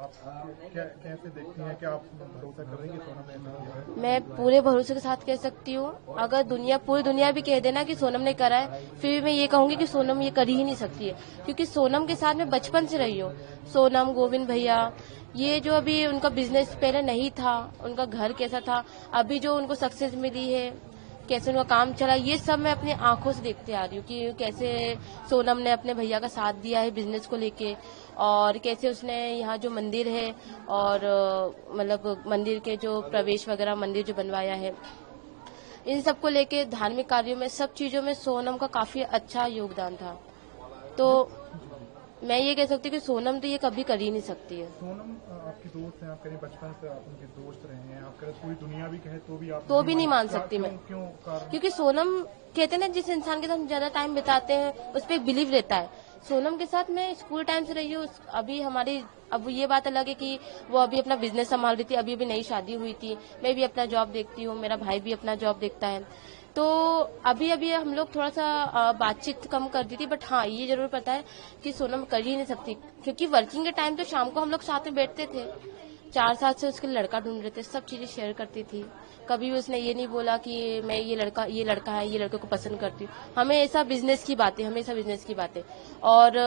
आप कैसे देखती हैं? क्या आप भरोसा करेंगे सोनम ने ऐसा किया? मैं पूरे भरोसे के साथ कह सकती हूँ, अगर पूरी दुनिया भी कह देना कि सोनम ने करा है, फिर भी मैं ये कहूंगी कि सोनम ये कर ही नहीं सकती है, क्योंकि सोनम के साथ मैं बचपन से रही हूँ। सोनम, गोविंद भैया, ये जो अभी उनका बिजनेस पहले नहीं था, उनका घर कैसा था, अभी जो उनको सक्सेस मिली है, कैसे उनका काम चला, ये सब मैं अपनी आंखों से देखते आ रही हूँ कि कैसे सोनम ने अपने भैया का साथ दिया है बिजनेस को लेके, और कैसे उसने यहाँ जो मंदिर है और मतलब मंदिर के जो प्रवेश वगैरह मंदिर जो बनवाया है, इन सब को लेके धार्मिक कार्यों में सब चीजों में सोनम का काफी अच्छा योगदान था। तो मैं ये कह सकती हूँ कि सोनम तो ये कभी कर ही नहीं सकती है। सोनम आपकी दोस्त हैं, आप कहीं बचपन से आप उनके दोस्त रहे हैं, आप कहीं पूरी दुनिया भी कहे तो भी आप तो भी नहीं मान सकती मैं, क्यों कारण? क्योंकि सोनम कहते हैं ना, जिस इंसान के साथ ज्यादा टाइम बिताते हैं उस पर एक बिलीव रहता है। सोनम के साथ मैं स्कूल टाइम से रही हूँ। अभी हमारी, अब ये बात अलग है कि वो अभी अपना बिजनेस संभाल रही थी, अभी अभी नई शादी हुई थी, मैं भी अपना जॉब देखती हूँ, मेरा भाई भी अपना जॉब देखता है, तो अभी अभी हम लोग थोड़ा सा बातचीत कम कर दी थी। बट हाँ, ये जरूर पता है कि सोनम कर ही नहीं सकती, क्योंकि वर्किंग के टाइम तो शाम को हम लोग साथ में बैठते थे, 4 साल से उसके लड़का ढूंढ रहे थे, सब चीजें शेयर करती थी। कभी भी उसने ये नहीं बोला कि मैं ये लड़का है, ये लड़के को पसंद करती हूँ। हमेशा बिजनेस की बातें, हमेशा बिजनेस की बातें। और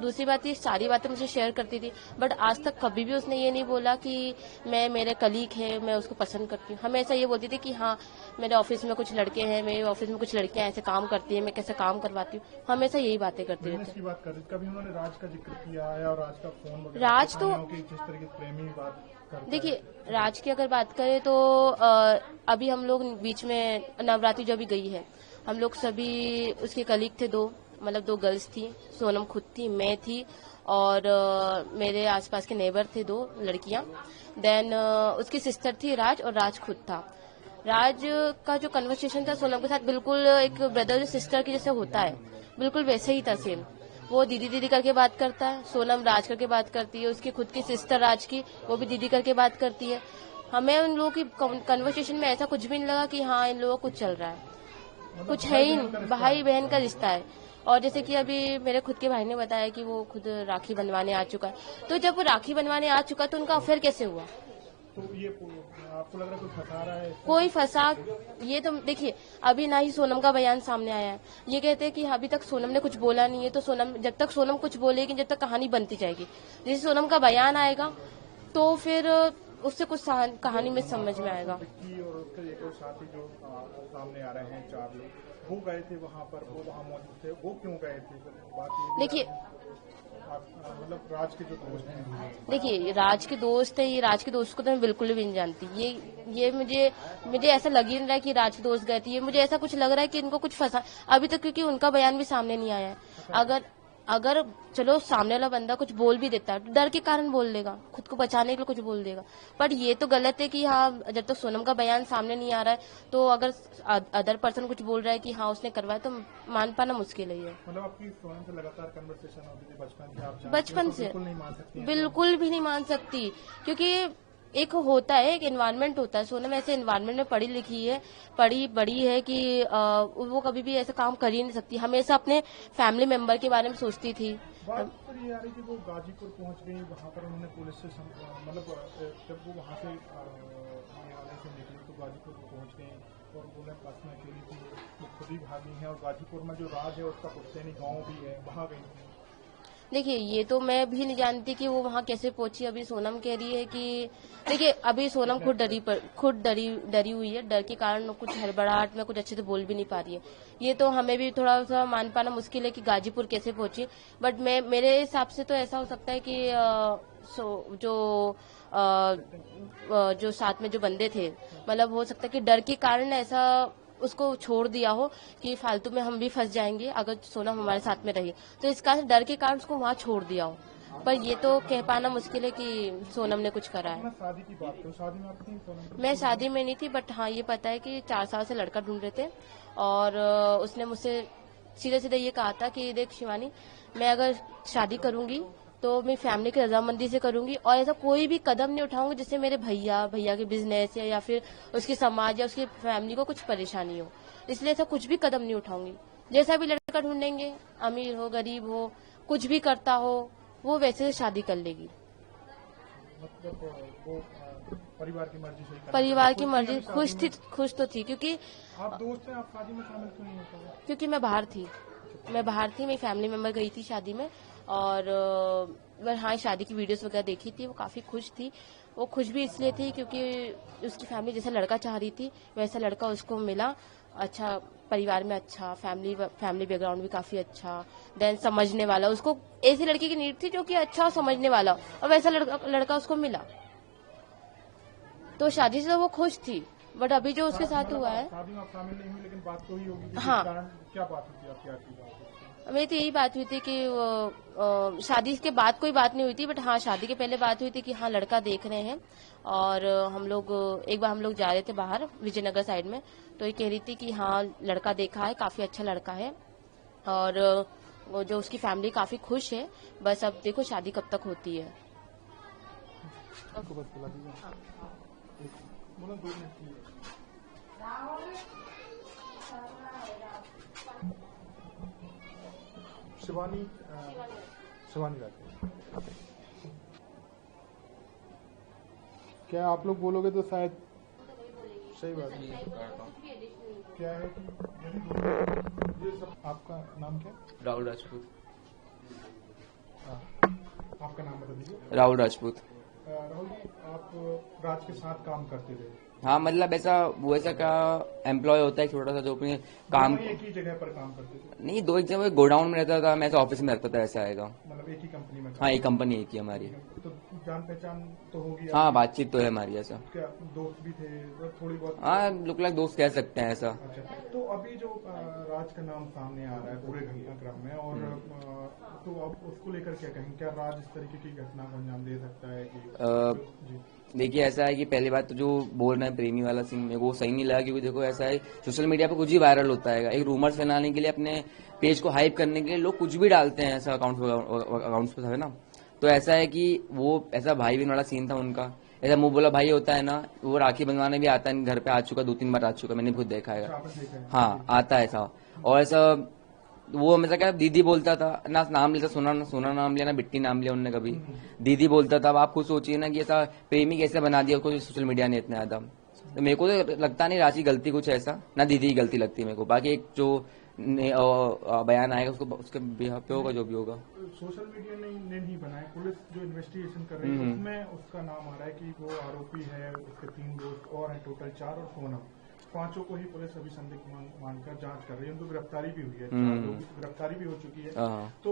दूसरी बात, ये सारी बातें मुझे शेयर करती थी, बट आज तक कभी भी उसने ये नहीं बोला कि मैं, मेरे कलीग है, मैं उसको पसंद करती हूँ। हमेशा ये बोलती थी कि हाँ, मेरे ऑफिस में कुछ लड़के हैं, मेरे ऑफिस में कुछ लड़कियां ऐसे काम करती हैं, मैं कैसे काम करवाती हूँ, हमेशा यही बातें करती रहती की बात कर रही, कभी उन्होंने राज का जिक्र किया है और राज का फोन है। वगैरह राज तो, जिस तरह की प्रेमी बात करता है? देखिए, राज की अगर बात करें तो अभी हम लोग बीच में नवरात्रि जो भी गई है, हम लोग सभी उसके कलीग थे, दो, मतलब 2 गर्ल्स थी, सोनम खुद थी, मैं थी, और मेरे आसपास के नेबर थे 2 लड़कियां। देन उसकी सिस्टर थी राज, और राज खुद था। राज का जो कन्वर्सेशन था सोनम के साथ, बिल्कुल एक ब्रदर सिस्टर की जैसे होता है, बिल्कुल वैसे ही था सेम। वो दीदी दीदी करके बात करता है, सोनम राज करके बात करती है, उसकी खुद की सिस्टर राज की, वो भी दीदी करके बात करती है। हमें उन लोगों की कन्वर्सेशन में ऐसा कुछ भी नहीं लगा कि हाँ इन लोगों को कुछ चल रहा है, कुछ है ही नहीं, भाई बहन का रिश्ता है। और जैसे कि अभी मेरे खुद के भाई ने बताया कि वो खुद राखी बनवाने आ चुका है, तो जब वो राखी बनवाने आ चुका तो उनका अफेयर कैसे हुआ? तो ये आपको लग रहा है कोई फंसा रहा है? कोई फंसा, ये तो देखिए, अभी ना ही सोनम का बयान सामने आया है, ये कहते हैं कि अभी तक सोनम ने कुछ बोला नहीं है, तो सोनम, जब तक सोनम कुछ बोलेगी, जब तक कहानी बनती जाएगी, जैसे सोनम का बयान आएगा तो फिर उससे कुछ कहानी में समझ में आएगा। विक्की और उसके एक और साथी जो सामने आ रहे हैं, 4 लोग, वो गए थे वहाँ पर, वो वहाँ मौजूद थे, वो क्यों गए थे? बात ये देखिए, मतलब राज के जो दोस्त हैं, देखिए राज के दोस्त है, ये राज के दोस्त को तो मैं बिल्कुल भी नहीं जानती। ये मुझे ऐसा लग ही नहीं रहा है कि राज के दोस्त गए थे, ये मुझे ऐसा कुछ लग रहा है कि इनको कुछ फंसा अभी तक, क्योंकि उनका बयान भी सामने नहीं आया है। अगर अगर चलो सामने वाला बंदा कुछ बोल भी देता है तो डर के कारण बोल देगा, खुद को बचाने के लिए कुछ बोल देगा, पर ये तो गलत है कि हाँ, जब तक सोनम का बयान सामने नहीं आ रहा है, तो अगर अदर पर्सन कुछ बोल रहा है कि हाँ उसने करवाया, तो मान पाना मुश्किल है। मतलब आपकी सोनम से लगातार कन्वर्सेशन होती थी बचपन से, आप बचपन से बिल्कुल नहीं मान सकती? बिल्कुल भी नहीं मान सकती, क्योंकि एक होता है, एक एनवायरनमेंट होता है। सोनम ऐसे एनवायरनमेंट में पढ़ी लिखी है, पढ़ी बड़ी है कि वो कभी भी ऐसा काम कर ही नहीं सकती, हमेशा अपने फैमिली मेंबर के बारे में सोचती थी। बात पर ये आ रही कि वो गाजीपुर पहुंच गई, वहाँ पर उन्होंने पुलिस से मतलब जब वो वहाँ से न्यायालय से निकली तो गाजीपुर पहुंच गई और उन्हें बस में अकेली थी, वो खुद ही भागी हैं, और गाजीपुर में जो राज है उसका पुश्तैनी गाँव भी है, वहाँ गई थी। देखिए, ये तो मैं भी नहीं जानती कि वो वहाँ कैसे पहुंची। अभी सोनम कह रही है कि, देखिए अभी सोनम खुद डरी हुई है, डर के कारण कुछ हड़बड़ाहट में कुछ अच्छे से बोल भी नहीं पा रही है। ये तो हमें भी थोड़ा सा मान पाना मुश्किल है कि गाजीपुर कैसे पहुंची। बट मेरे हिसाब से तो ऐसा हो सकता है कि जो साथ में जो बंदे थे, मतलब हो सकता है कि डर के कारण ऐसा उसको छोड़ दिया हो कि फालतू में हम भी फंस जाएंगे अगर सोनम हमारे साथ में रही, तो इस कारण डर के कारण उसको वहाँ छोड़ दिया हो। पर ये तो कह पाना मुश्किल है कि सोनम ने कुछ करा है। शादी की बात करूँ, शादी में आप थी सोनम? मैं शादी में नहीं थी, बट हाँ ये पता है कि 4 साल से लड़का ढूंढ रहे थे, और उसने मुझसे सीधे सीधे ये कहा था कि देख शिवानी, मैं अगर शादी करूंगी तो मैं फैमिली की रजामंदी से करूंगी, और ऐसा कोई भी कदम नहीं उठाऊंगी जिससे मेरे भैया के बिजनेस या फिर उसकी समाज या उसकी फैमिली को कुछ परेशानी हो, इसलिए ऐसा कुछ भी कदम नहीं उठाऊंगी। जैसा भी लड़का ढूंढेंगे, अमीर हो गरीब हो, कुछ भी करता हो, वो वैसे से शादी कर लेगी। मतलब वो परिवार की मर्जी से ही करना परिवार की खुद मर्जी, अभी शादी खुश तो थी क्योंकि में- आप दोस्त हैं, आप शादी में शामिल क्यों नहीं होते हैं? क्योंकि मैं बाहर थी, मेरी फैमिली मेंबर गई थी शादी में। और मैं हाँ शादी की वीडियोस वगैरह देखी थी, वो काफी खुश थी। वो खुश भी इसलिए थी क्योंकि उसकी फैमिली जैसा लड़का चाह रही थी वैसा लड़का उसको मिला। अच्छा परिवार में, अच्छा फैमिली बैकग्राउंड भी काफी अच्छा, देन समझने वाला। उसको ऐसी लड़की की नीड थी जो कि अच्छा और समझने वाला, और वैसा लड़का उसको मिला। तो शादी से तो वो खुश थी, बट अभी जो उसके साथ मतलब हुआ आप है, शादी में आप शामिल नहीं हुई, लेकिन बात तो हुई होगी कि हाँ। किस कारण क्या बात हुई थी आपकी आखिरी बात? मेरी तो यही बात हुई थी कि शादी के बाद कोई बात नहीं हुई थी, बट हाँ शादी के पहले बात हुई थी कि हाँ लड़का देख रहे हैं। और हम लोग एक बार हम लोग जा रहे थे बाहर विजयनगर साइड में, तो ये कह रही थी कि हाँ लड़का देखा है, काफी अच्छा लड़का है, और वो जो उसकी फैमिली काफी खुश है। बस अब देखो शादी कब तक होती है। आपको बस बुला दीजिए। बोला 2 मिनट के लिए। शिवानी शिवानी राज। क्या आप लोग बोलोगे तो शायद सही बात नहीं है। क्या है कि ये सब आपका नाम क्या है? राहुल राजपूत। आपका नाम बता दीजिए। राहुल राजपूत। राहुल जी, आप राज के साथ काम करते थे? हाँ मतलब ऐसा वो ऐसा का एम्प्लॉय होता है छोटा सा जो अपने काम, दोनों एक ही जगह पर काम करते थे? नहीं 2 एक जगह गोडाउन में रहता था, मैं ऐसा ऑफिस में रहता था, ऐसा आएगा। मतलब एक ही कंपनी में? हाँ एक कंपनी एक ही हमारी। तो जान पहचान तो होगी हाँ आपकी? बातचीत तो है हमारी ऐसा। क्या दोस्त भी थे थोड़ी बहुत? हाँ लुक लाइक दोस्त कह सकते हैं ऐसा। अच्छा, तो अभी जो राज का नाम सामने आ रहा है पूरे घटनाक्रम में, और तो अब उसको लेकर क्या कहेंगे? क्या राज इस तरीके की घटना को अंजाम दे सकता है कि जी? देखिए ऐसा है कि पहली बात तो जो बोल रहे हैं प्रेमी वाला सीन में वो सही नहीं लगा, क्योंकि देखो ऐसा है सोशल मीडिया पे कुछ भी वायरल होता है, एक रूमर्स फैलाने के लिए, अपने पेज को हाइप करने के लिए लोग कुछ भी डालते हैं ऐसा अकाउंट्स पे है ना। तो ऐसा है कि वो ऐसा भाई बहन वाला सीन था उनका, ऐसा मुंह बोला भाई होता है ना, वो राखी बंधवाने भी आता है, घर पे आ चुका 2-3 बार आ चुका, मैंने खुद देखा है। आपने देखा है? हाँ आता है ऐसा। और ऐसा वो हमेशा क्या दीदी बोलता था ना, नाम लेता, सोना नाम लिया ना, बिट्टी नाम लिया उनने कभी, दीदी बोलता था। अब आप खुद सोचिए ना कि ऐसा प्रेमी कैसे बना दिया उसको सोशल मीडिया ने इतना ज्यादा। तो मेरे को तो लगता नहीं राशि गलती कुछ ऐसा, ना दीदी की गलती लगती है मेरे को। बाकी एक जो बयान आएगा उसको उसके बिहाफ पे होगा जो भी होगा। सोशल मीडिया ने नहीं बनाया, पुलिस जो इन्वेस्टिगेशन कर रही है उसमें उसका नाम आ रहा है कि वो आरोपी है, उसके 3 दोस्त और हैं, टोटल 4, और सोनम, 5 को ही पुलिस अभी संदिग्ध मानकर जांच कर रही है। उनको गिरफ्तारी भी हुई है, 4 लोगों की गिरफ्तारी भी हो चुकी है। तो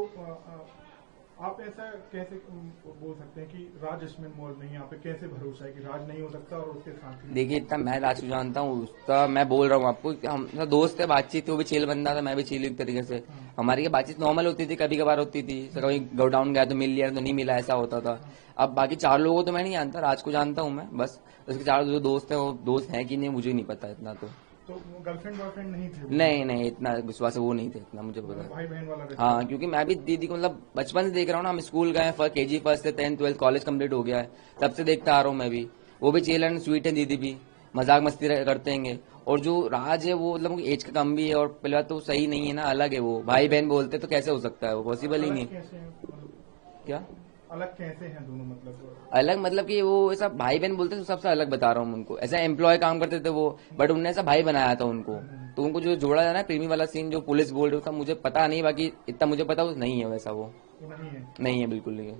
आप ऐसा कैसे बोल सकते हैं कि राज इसमें इन्वॉल्व नहीं है? आप पे कैसे भरोसा है कि राज नहीं हो सकता और उसके साथ? देखिए इतना मैं राज को जानता हूँ, उसका मैं बोल रहा हूँ आपको, हम दोस्त है, बातचीत वो भी चिल बंदा था, मैं भी चिल एक तरीके से। हमारी बातचीत नॉर्मल होती थी, कभी कभार होती थी, कभी गोडाउन गया तो मिल लिया तो नहीं मिला, ऐसा होता था। अब बाकी 4 लोगों को तो मैं नहीं जानता, राज को जानता हूँ मैं बस। उसके 4 जो दोस्त हैं वो दोस्त हैं कि नहीं मुझे नहीं पता इतना। तो गर्लफ्रेंड बॉयफ्रेंड नहीं थे? नहीं इतना विश्वास है वो नहीं थे, इतना मुझे पता है। भाई बहन वाला? हाँ क्योंकि मैं भी दीदी को मतलब बचपन से देख रहा हूँ ना, हम स्कूल गए, KG 1 से 10th 12th कॉलेज कंप्लीट हो गया है, तब से देखता आ रहा हूँ मैं भी। वो भी चिल एंड स्वीट है, दीदी भी मजाक मस्ती करते हैं। और जो राज है वो मतलब एज का कम भी है, और पहले बात तो सही नहीं है ना, अलग है वो, भाई बहन बोलते तो कैसे हो सकता है, वो पॉसिबल ही नहीं। क्या अलग कैसे हैं दोनों? मतलब अलग मतलब कि वो ऐसा भाई बहन बोलते तो सबसे अलग बता रहा हूँ उनको, ऐसा एम्प्लॉय काम करते थे वो, बट उनने ऐसा भाई बनाया था उनको। तो उनको जो जोड़ा जाना है प्रेमी वाला सीन जो पुलिस बोल रही था, मुझे पता नहीं, बाकी इतना मुझे पता वो नहीं है वैसा, वो नहीं है बिल्कुल नहीं है।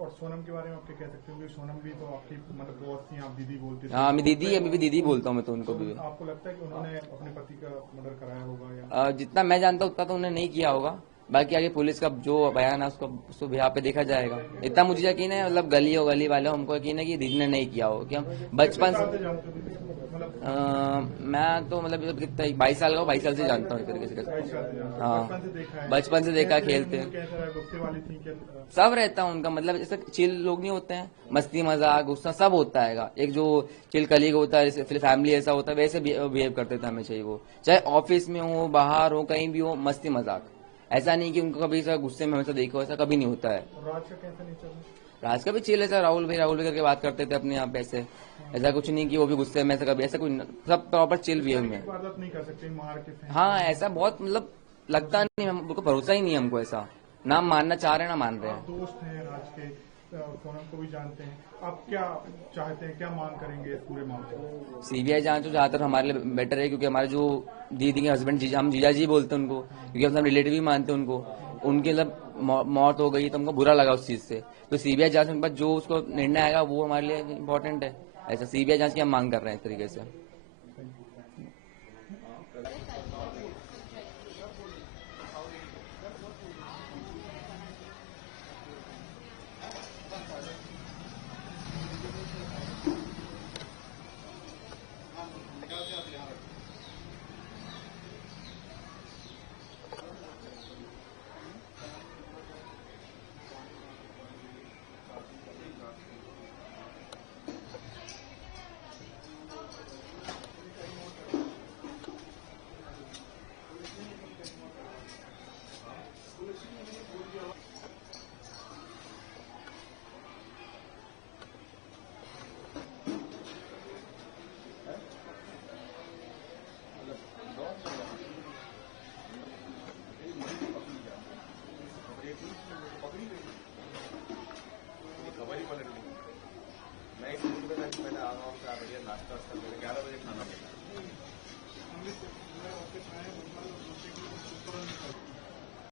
और सोनम के बारे में आप क्या कह सकते हो? सोनम भी तो आपकी मतलब बॉस थी, आप दीदी बोलते थे। हाँ मैं दीदी, अभी भी दीदी बोलता हूँ मैं तो उनको भी। आपको लगता है कि उन्होंने अपने पति का मर्डर कराया होगा? या जितना मैं जानता हूँ उतना तो उन्होंने नहीं किया होगा, बाकी आगे पुलिस का जो बयान है उसको यहाँ पे देखा जाएगा। इतना मुझे यकीन है, मतलब गली वाले हमको यकीन है कि दीदी ने नहीं किया होगा, क्या बचपन से मैं तो मतलब कितना 22 साल का, 22 साल से जानता हूँ एक तरीके से। हाँ बचपन से देखा, खेलते सब रहता है उनका, मतलब जैसे चिल लोग नहीं होते हैं, मस्ती मजाक गुस्सा सब होता है। एक जो चिल कलीग होता है, जैसे फैमिली ऐसा होता है, वैसे बिहेव करते थे हमेशा ही वो, चाहे ऑफिस में हो, बाहर हो, कहीं भी हो, मस्ती मजाक। ऐसा नहीं कि उनको कभी गुस्से में हमेशा देखो, ऐसा कभी नहीं होता है। राज का कैसा नेचर? राज का भी चिल ऐसा, राहुल भाई करके बात करते थे अपने आप, ऐसे ऐसा कुछ नहीं कि वो भी गुस्से में, ऐसा कभी ऐसा कोई, सब प्रॉपर चिल भी है उनमें। नहीं कर सकते मार के? हाँ ऐसा बहुत मतलब लगता नहीं, हमको भरोसा ही नहीं है हमको, ऐसा ना मानना चाह रहे ना मान रहे हैं। दोस्त हैं राज के, सोनम को भी जानते हैं, आप क्या चाहते हैं, क्या मांग करेंगे इस पूरे मामले में? सीबीआई जांच तो ज्यादातर हमारे लिए बेटर है, क्योंकि हमारे जो दीदी के हस्बैंड हम जीजा जी बोलते हैं उनको, क्योंकि हम सब रिलेटिव भी मानते हैं उनको। उनकी मतलब मौत हो गई तो हमको बुरा लगा उस चीज से। तो सीबीआई जांच के बाद जो उसको निर्णय आएगा वो हमारे लिए इम्पोर्टेंट है। ऐसा सीबीआई जांच की हम मांग कर रहे हैं इस तरीके से।